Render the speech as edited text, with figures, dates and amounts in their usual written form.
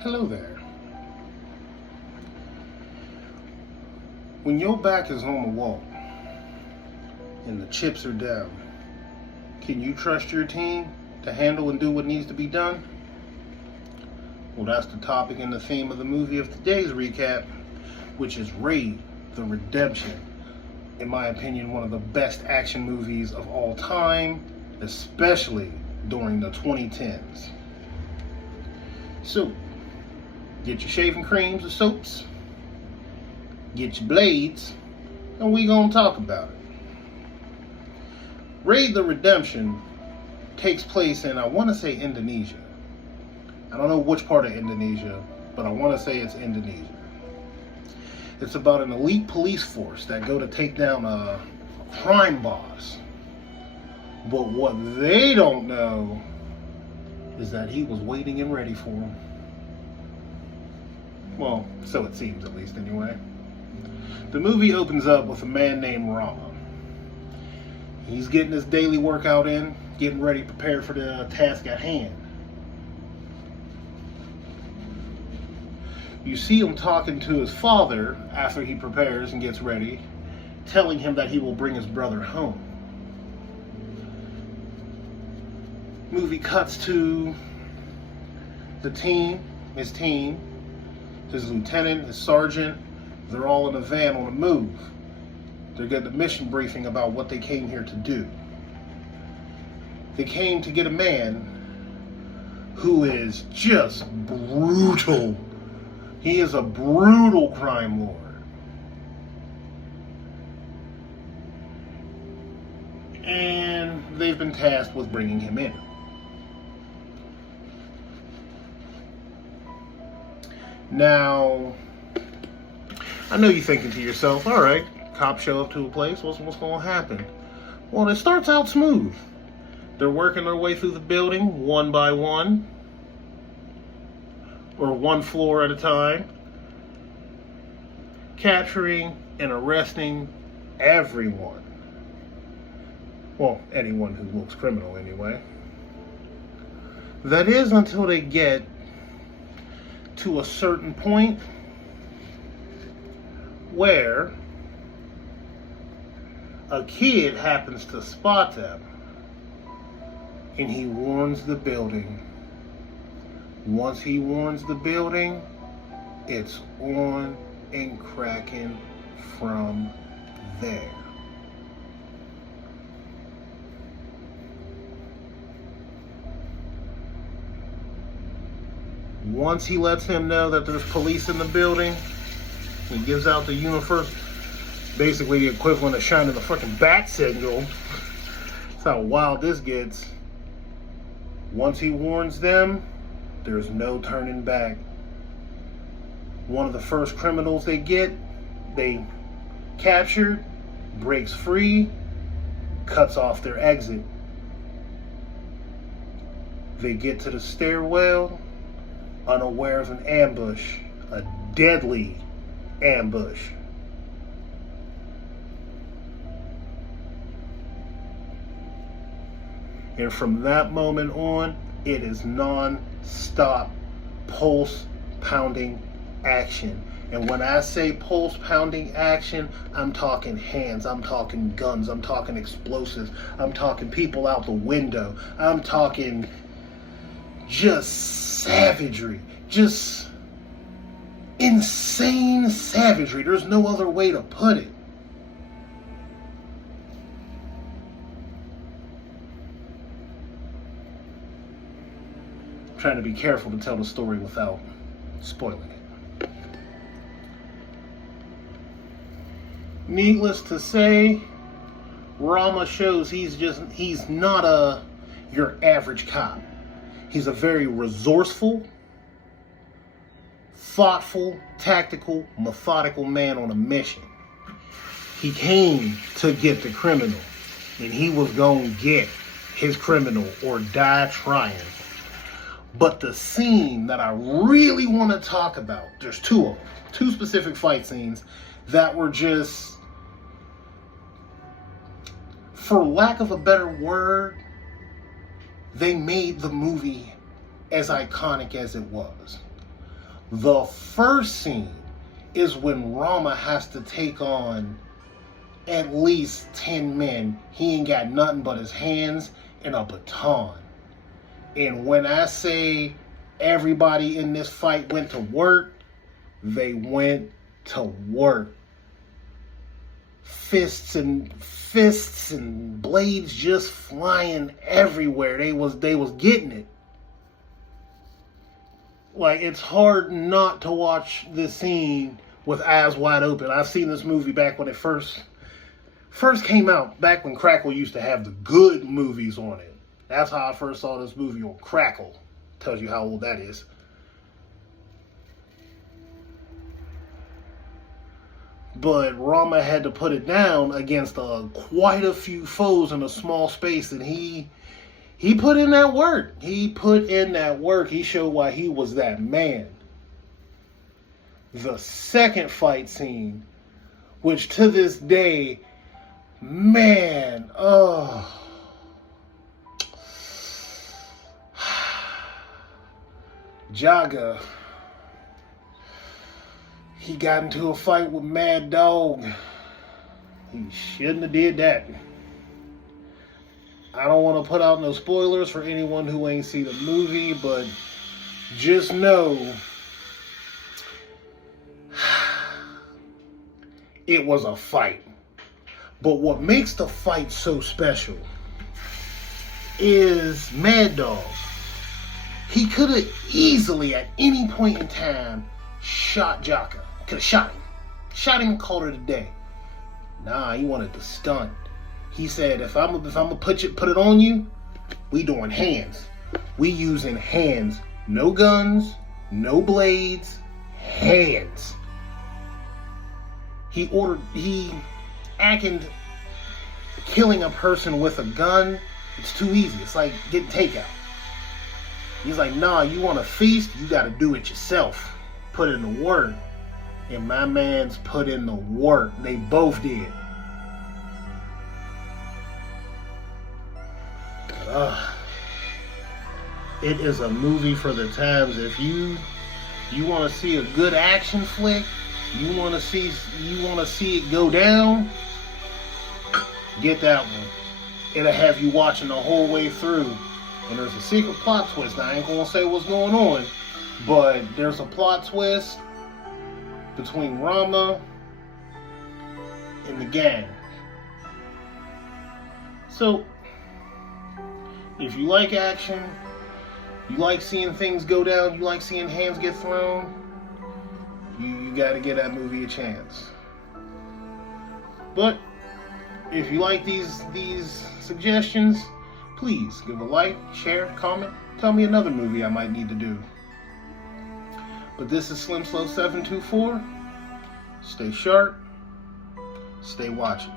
Hello there. When your back is on the wall and the chips are down, can you trust your team to handle and do what needs to be done? Well, that's the topic and the theme of the movie of today's recap, which is Raid: The Redemption. In my opinion, one of the best action movies of all time, especially during the 2010s. So, get your shaving creams and soaps, get your blades, and we gonna talk about it. Raid: The Redemption takes place in, I want to say, Indonesia. I don't know which part of Indonesia, but I want to say it's Indonesia. It's about an elite police force that go to take down a crime boss. But what they don't know is that he was waiting and ready for them. Well, so it seems, at least, anyway. The movie opens up with a man named Rama. He's getting his daily workout in, getting ready, prepared for the task at hand. You see him talking to his father after he prepares and gets ready, telling him that he will bring his brother home. Movie cuts to the team, his lieutenant, his sergeant. They're all in a van on the move. They're getting a mission briefing about what they came here to do. They came to get a man who is just brutal. He is a brutal crime lord. And they've been tasked with bringing him in. Now, I know you're thinking to yourself, all right, cops show up to a place, what's going to happen? Well, it starts out smooth. They're working their way through the building one by one, or one floor at a time, capturing and arresting everyone. Well, anyone who looks criminal anyway. That is until they get to a certain point where a kid happens to spot them and he warns the building. Once he warns the building, it's on and cracking from there. Once he lets him know that there's police in the building, he gives out the universe, basically the equivalent of shining the fucking bat signal. That's how wild this gets. Once he warns them, there's no turning back. One of the first criminals they capture, breaks free, cuts off their exit. They get to the stairwell, unaware of an ambush, a deadly ambush. And from that moment on, it is non-stop pulse-pounding action. And when I say pulse-pounding action, I'm talking hands, I'm talking guns, I'm talking explosives, I'm talking people out the window, I'm talking just savagery, just insane savagery. There's no other way to put it. I'm trying to be careful to tell the story without spoiling it. Needless to say, Rama shows he's not your average cop. He's a very resourceful, thoughtful, tactical, methodical man on a mission. He came to get the criminal, and he was going to get his criminal or die trying. But the scene that I really want to talk about, there's two of them, two specific fight scenes that were just, for lack of a better word, they made the movie as iconic as it was. The first scene is when Rama has to take on at least 10 men. He ain't got nothing but his hands and a baton. And when I say everybody in this fight went to work, they went to work. Fists and blades just flying everywhere. They was getting it. Like, it's hard not to watch this scene with eyes wide open. I've seen this movie back when it first came out, back when Crackle used to have the good movies on it. That's how I first saw this movie, on Crackle. Tells you how old that is. But Rama had to put it down against quite a few foes in a small space, and he put in that work. He put in that work. He showed why he was that man. The second fight scene, which to this day, man, Jaga, he got into a fight with Mad Dog. He shouldn't have did that. I don't want to put out no spoilers for anyone who ain't seen the movie, but just know it was a fight. But what makes the fight so special is Mad Dog. He could have easily, at any point in time, shot Jaka. Could have shot him. Shot him and called it a day. Nah, he wanted to stunt. He said, if I'm gonna put it on you, we doing hands. We using hands. No guns, no blades, hands. He acting killing a person with a gun, it's too easy. It's like getting takeout. He's like, nah, you want to feast? You got to do it yourself. Put in the work. And my man's put in the work. They both did. It is a movie for the times. If you want to see a good action flick, you want to see it go down, get that one. It'll have you watching the whole way through. And there's a secret plot twist. Now, I ain't gonna say what's going on, but there's a plot twist between Rama and the gang. So, if you like action, you like seeing things go down, you like seeing hands get thrown, you gotta give that movie a chance. But if you like these suggestions, please give a like, share, comment, tell me another movie I might need to do. But this is Slim Slow 724. Stay sharp, stay watching.